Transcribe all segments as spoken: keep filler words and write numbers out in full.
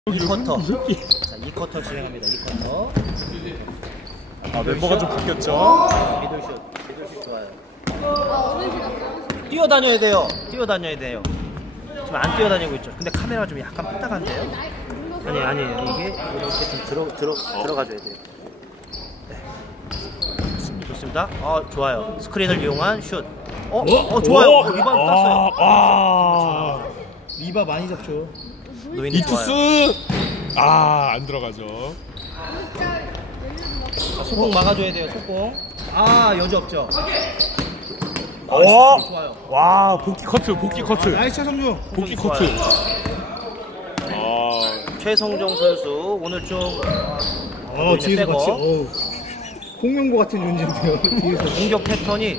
이 쿼터. 자, 이 쿼터 진행합니다. 이 쿼터. 아, 멤버가 좀 바뀌었죠? 미들슛. 미들슛 좋아요. 뛰어다녀야 돼요. 뛰어다녀야 돼요. 지금 안 뛰어다니고 있죠. 근데 카메라가 좀 약간 삐딱한데요? 아니, 아니에요. 이게 이렇게 좀 들어, 들어, 들어가줘야 돼요. 네. 좋습니다. 어, 좋아요. 스크린을 이용한 슛. 어, 어, 어 좋아요. 어, 리바운드 땄어요. 아, 리바 많이 잡죠. 노인이 이투스! 좋아요. 아, 안 들어가죠. 자, 속공 막아줘야 돼요. 속공. 아, 여지 없죠. 오! 좋아요. 와, 복귀 커트, 복귀 커트. 나이스 차성주. 복귀 좋아요. 커트. 아, 최성종 선수 오늘 좀 어, 뒤에서 빼고. 같이. 어. 홍명보 같은 존재인데요. 뒤에서. 공격 패턴이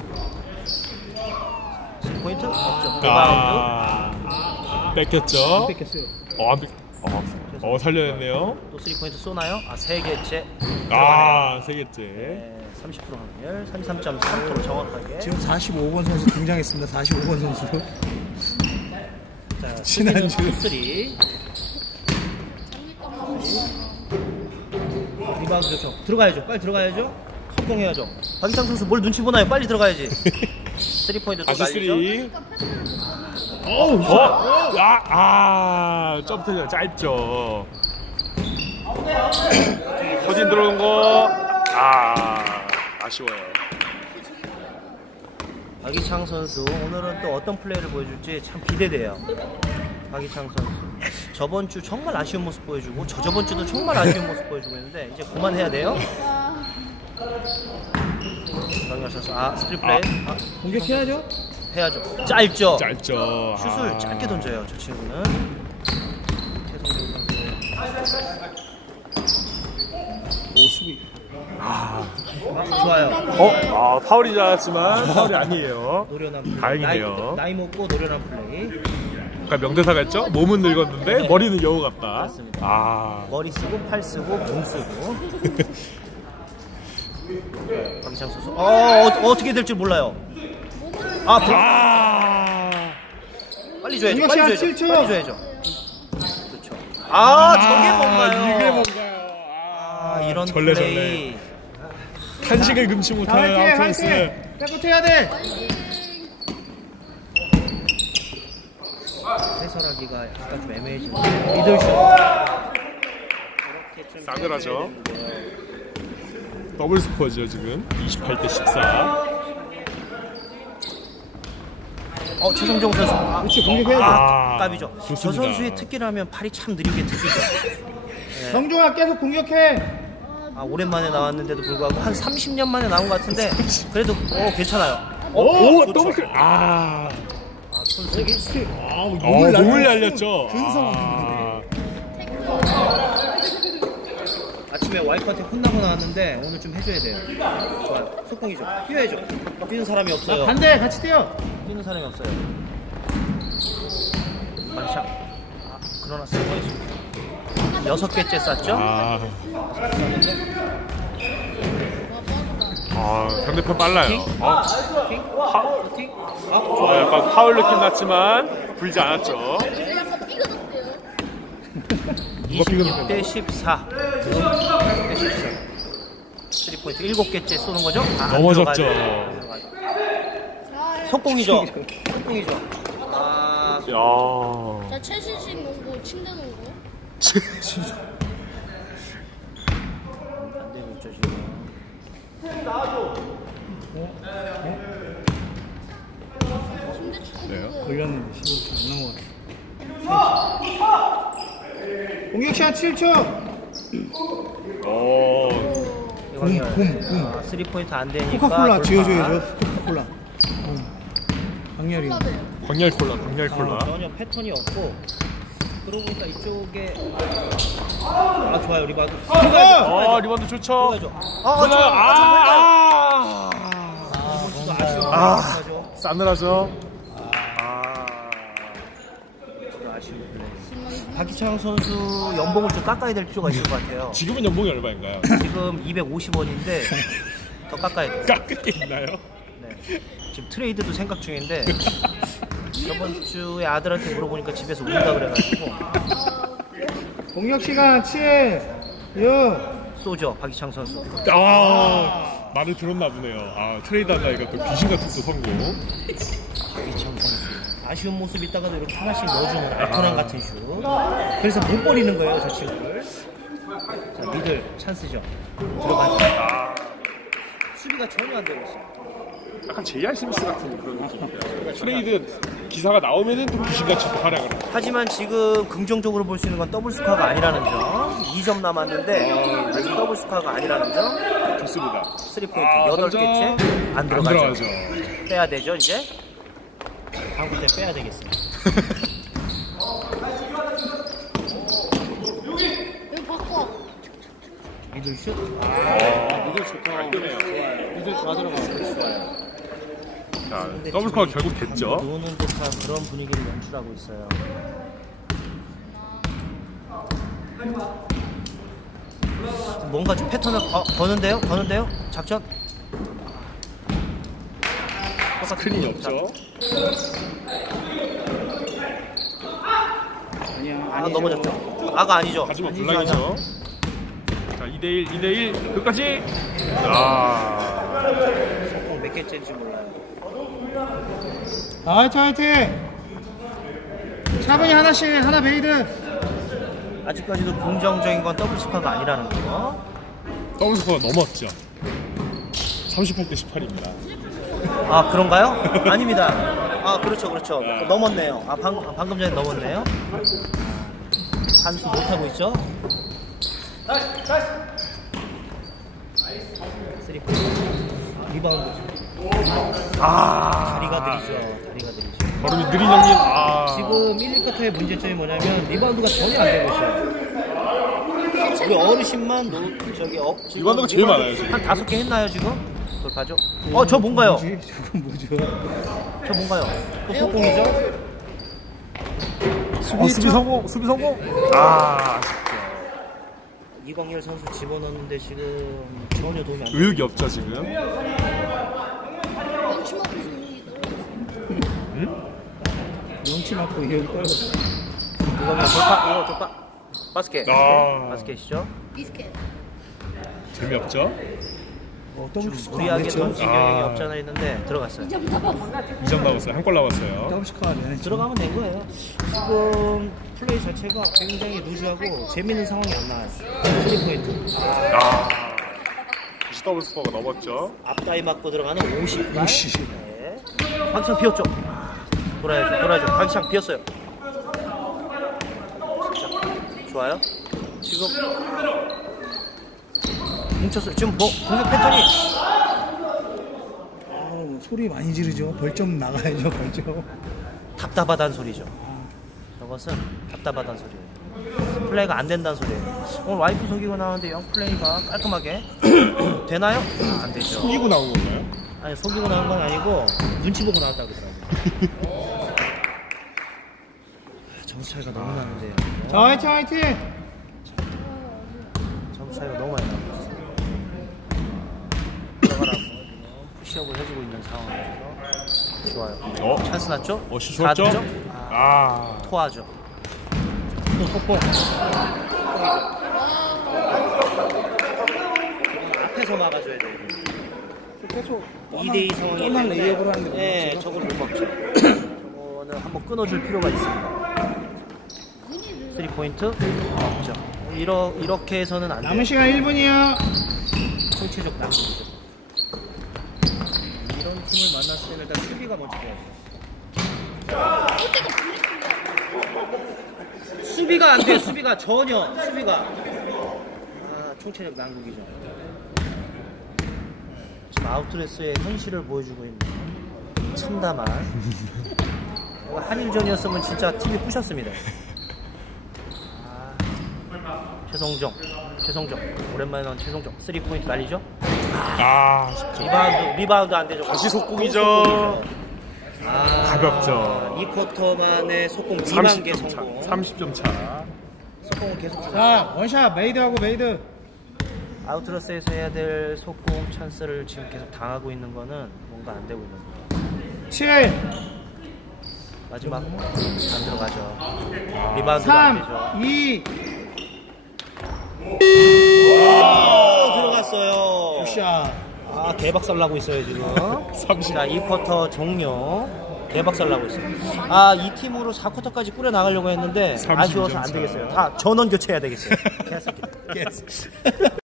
포인트 없죠. 리바운드. 아, 뺏겼죠? 뺏겼어요. 어, 안 뺏, 어, 어, 살려냈네요. 또 쓰리 포인트 쏘나요? 아, 세 개째. 아, 세 개째. 네, 삼십 퍼센트 확률, 삼십삼 점 삼 퍼센트 정확하게. 지금 사십오 번 선수 등장했습니다. 사십오 번 선수. 자, 지난주. 쓰리. 리바운드 좋죠. 들어가야죠. 빨리 들어가야죠. 성공해야죠. 박희창 선수 뭘 눈치 보나요? 빨리 들어가야지. 쓰리 포인트 또 다시 날리죠. 쓰리. 어우, 어? 아, 아, 점프가 짧죠. 서진 들어온 거. 아, 아쉬워요. 박희창 선수 오늘은 또 어떤 플레이를 보여줄지 참 기대돼요. 박희창 선수 저번 주 정말 아쉬운 모습 보여주고 저저번 주도 정말 아쉬운 모습 보여주고 있는데 이제 그만해야 돼요. 박희창 선수 아 스크린 플레이 아, 공격해야죠. 해야죠. 짧죠. 짧죠. 슛을 아. 짧게 던져요. 저 친구는 최성종 선수. 오, 수비. 아, 좋아요. 어? 아, 파울이 닿았지만 파울이 아니에요. 노련한 플레이. 다행이네요. 나이, 나이 먹고 노련한 플레이. 아까 명대사가 했죠? 몸은 늙었는데 네. 머리는 여우 같다. 맞습니다. 아, 머리 쓰고 팔 쓰고 몸 쓰고. 박희창 선수. 어, 어 어떻게 될지 몰라요. 아, 볼- 아, 빨리 줘야죠. 이거 빨리 시간 줘야죠. 칠 초. 빨리 줘야죠. 그렇죠. 아, 저게 뭔가요? 이게 뭔가요? 아, 이런 절레, 플레이. 탄식을 금치 자, 못하는 화이팅, 아웃타이스. 화이팅. 백코트 해야 돼. 해설하기가 약간 좀 애매해지는데 미들슛. 이렇게 좀 싸늘하죠. 해야 되는데요. 더블 스코어죠 지금. 이십팔 대 십사. 어, 최성종 선수. 아, 그렇지, 공격해야죠. 아, 깝이죠. 저 좋습니다. 선수의 특기라면 팔이 참 느린 게 특기죠. 성종아 계속 공격해. 아, 오랜만에 나왔는데도 불구하고 한 삼십 년 만에 나온 것 같은데 그래도 어, 괜찮아요. 어, 오, 좋죠. 더블 클. 아, 아, 손쓰기. 아, 어, 몸을 날렸죠. 근성. 아, 아침에 와이프한테 혼나고 나왔는데 오늘 좀 해줘야 돼요. 좋아요. 속공이죠. 뛰어야죠. 뛰는 사람이 없어요. 반대 같이 뛰어. 뛰는 사람이 없어요. 반샷. 아, 그러나 쓰고야죠. 여섯 개째 쐈죠? 아, 아, 상대편 빨라요. 어, 파, 팅 아, 어, 좋아요. 약간 파울 느낌 났지만 불지 않았죠. 이십육 대 십사. 대 십사. 쓰리 포인트 일곱 개째 쏘는 거죠? 아, 안 넘어졌죠. 들어가요. 속공이죠. 속공이죠. 아, 야, 자, 최신식 농구, 침대 농구. 안 되고 있죠 지금. 침대 축구 그래요? 농구. 걸렸는데 시간 안 나와. 공격 시간 칠 초. 오, 이광열. 붐, 붐. 아, 쓰리 포인트 안 되니까. 코카콜라 돌파. 지어줘야죠. 코카콜라. 강렬이. 광열 콜라, 광열 콜라. 전혀 패턴이 없고. 그러고 보니까 이쪽에 아 좋아요 리바운드. 어, 리바운드 좋죠. 들어가죠. 아, 좋아요. 좋아요. 아, 아, 이번 주도 아쉬워. 아, 아쉬워. 싸늘하죠. 지금 아쉬운 플레이. 박희창 선수 연봉을 좀 깎아야 될 필요가 있을 것 같아요. 지금은 연봉이 얼마인가요? 지금 이백오십 원인데 더 깎아야 돼요. 깎을 게 있나요? 네. 지금 트레이드도 생각 중인데 저번 주에 아들한테 물어보니까 집에서 운다 그래가지고 공격 시간 칠, 육. 쏘죠 박희창 선수. 아, 말을 들었나 보네요. 아, 트레이드 한다니까 또 귀신 같은 또 성공. 박희창 선수 아쉬운 모습 있다가도 이렇게 하나씩 넣어주는 알코난 같은 슛. 그래서 못 버리는 거예요 저 친구를. 자 미들 찬스죠. 들어가죠. 아, 수비가 전혀 안 되고 있어요. 약간 제이알 스미스 같은 그런 느낌인데. 트레이드 기사가 나오면은 또 귀신같이 또 활약을 해요. 하지만 지금 긍정적으로 볼 수 있는 건 더블 스코어가 아니라는 점. 이 점 남았는데 아직 더블 스코어가 아니라는 점. 좋습니다. 삼 포인트 아, 여덟 삼 점. 개째 안 안 들어가죠. 들어가죠. 빼야 되죠 이제. 방구 때 빼야 되겠어요. 여기 바꿔. 미들 슛. 미들 좋다. 깔끔해요. 미들 다 들어가고. 자, 더블 스코어 결국 됐죠. 노는 듯한 그런 분위기를 연출하고 있어요. 뭔가 좀 패턴을 어, 거는데요? 거는데요? 작전? 스크린이 없죠. 아니야. 아 넘어졌죠. 아가 아니죠. 하지만 아니죠, 블락이죠. 자, 이 대 일, 이 대 일 끝까지. 아, 성공 몇 개째인지 몰라요. 화이팅 화이팅. 차분히 하나씩 하나 베이드. 아직까지도 긍정적인 건 더블 스코어가 아니라는 거. 더블 스코어가 넘었죠. 삼십팔 대 십팔입니다. 아 그런가요? 아닙니다. 아 그렇죠 그렇죠. 넘었네요. 아 방, 방금 전에 넘었네요. 한수 못하고 있죠. 쓰리 포인트. 리바운드. 아, 다리가 느리죠. 다리가 느리죠. 걸음이 느린 형님. 아, 지금 일, 이 쿼터의 문제점이 뭐냐면 리바운드가 전혀 안 되고 있어요. 우리 어르신만 노, 저기 어, 지금 리바운드가 제일 리바운드 많아요, 지금. 한 다섯 개 했나요 지금? 돌파죠? 어 저 뭔가요? 뭐지? 저건 뭐죠? 저 뭔가요? 또 속공이죠? 어, 수비 성공, 수비 성공. 아, 이광열 선수 집어넣는데 지금 전혀 도움이 안 돼요. 의욕이 없죠 지금. 벤치 맞고 있는 명치 맞고 여기 떨어져. 이광열 돌파, 이거 돌파. 바스켓. 아. 바스켓이죠? 비스켓. 재미없죠? 어, 더블 좀 스코어 무리하게 안 던진 됐죠? 경향이 아. 없지 않아 있는데 들어갔어요. 이점 남았어. 이 점 남았어요. 한 골 남았어요. 더블 스코어 안 되네. 들어가면 된 거예요. 지금 플레이 자체가 굉장히 루즈하고 재밌는 상황이 안 나와요. 쓰리 포인트. 아, 다시 더블 스코어가 넘었죠. 앞다이 맞고 들어가는 오십. 오십. 네. 박희창 비었죠. 돌아야죠. 돌아야죠. 박희창 비었어요. 자, 좋아요. 지금 뭉쳤어요. 지금 뭐 공격 패턴이 아우, 소리 많이 지르죠. 벌점 나가야죠. 벌점. 답답하다는 소리죠. 저것은 답답하다는 소리예요. 플레이가 안 된다는 소리예요. 오늘 와이프 속이고 나왔는데 영 플레이가 깔끔하게 되나요? 아, 안 되죠. 속이고 나온 건가요? 아니 속이고 나온 건 아니고 눈치 보고 나왔다고 그러더라고요. 점수 차이가 너무 나는데요. 자, 화이팅 화이팅. 점수 차이가 너무 많이 나고 있어요. 들어가라고 푸시업을 해주고 있는 상황이죠. 좋아요. 어? 찬스 났죠? 어, 시 좋았죠? 사 득점? 아, 아, 토하죠. 또 속공. 앞에서 막아줘야 돼요. 계속 이 대 이 상황이 뻔한 레이업을 하는데 네, 못 저걸 못 막죠. 저거는 한번 끊어줄 필요가 있습니다. 쓰리 포인트 없죠. 이러, 이렇게 해서는 안 돼요. 남은 시간 일 분이요. 총체적 낭비죠. 이런 팀을 만났을 때는 일단 수비가 먼저 돼야 돼요. 수비가 안 돼. 수비가 전혀 수비가 아 총체적 난국이죠. 지금 아웃드레스의 현실을 보여주고 있는 참담한 한일전이었으면 진짜 팀이 부셨습니다. 아, 최성정 최성정 오랜만에 나온 최성정 쓰리 포인트 날리죠. 아, 쉽죠. 리바운드 리바운드 안 되죠. 다시 속공이죠. 아, 가볍죠. 이 쿼터 만에 속공 이만 개 삼십 점 차. 성공. 삼십 점 차. 속공은 계속 주죠. 자, 원샷 메이드하고 메이드. 아우트러스에서 해야 될 속공 찬스를 지금 계속 당하고 있는 거는 뭔가 안 되고 있는 거예요. 칠, 마지막 안 들어가죠. 리바운드가 안 되죠. 삼, 이, 오, 들어갔어요. 굿샷. 아, 개박살 나고 있어요, 지금. 삼십. 자, 이 쿼터 종료. 개박살 나고 있어요. 아, 이 팀으로 사 쿼터까지 꾸려 나가려고 했는데 삼십 아쉬워서 점 안 차. 되겠어요. 다 전원 교체해야 되겠어요. 개새끼들.